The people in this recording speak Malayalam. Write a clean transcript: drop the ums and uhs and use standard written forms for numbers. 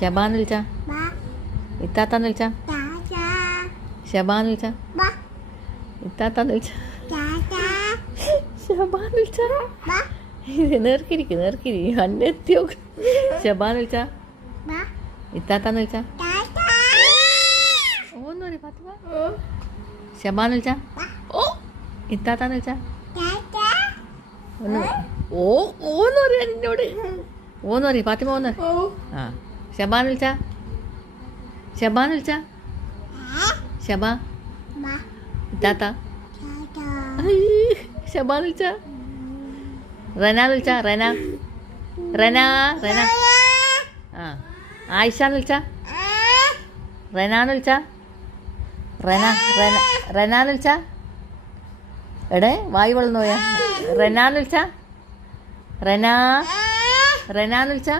ഷബാന്ന് വിളിച്ച, ഇത്താത്താന്ന് വിളിച്ച, ഷബാന്ന് വിളിച്ച, ഇത്താത്താന്ന് വിളിച്ച, ഷബാന്ന് വിളിച്ച. നേർക്കിരിക്ക് നേർക്കിരി അന്നെത്തിയോ. ഷബാന്ന് വിളിച്ച, ഇത്താത്താന്ന് വിളിച്ച, ഓന്ന് പറ പാത്തുമ്മ. ഷബാന്ന് വിളിച്ച, ഓ ഇത്താത്താന്ന് വിളിച്ച, ഒന്ന് ഓ ഓന്ന് പറയാ എന്നോട്. ഓന്ന് പറയും പാത്തുമ്മ ഓന്ന്. ആ ഷബാന്ന് വിളിച്ച, ഷബാന്ന് വിളിച്ച, ഷബാ ഇത്താത്ത, ഷബാന്ന് വിളിച്ച, റനാന്ന് വിളിച്ച, റന റന റന. ആ ആയിഷാന്ന് വിളിച്ച, റനാന്ന് വിളിച്ച, റന റന റനാന്ന് വിളിച്ച. എടേ വായു വളർന്നു പോയാ. റനാന്ന് വിളിച്ച, റന റനാന്ന് വിളിച്ച.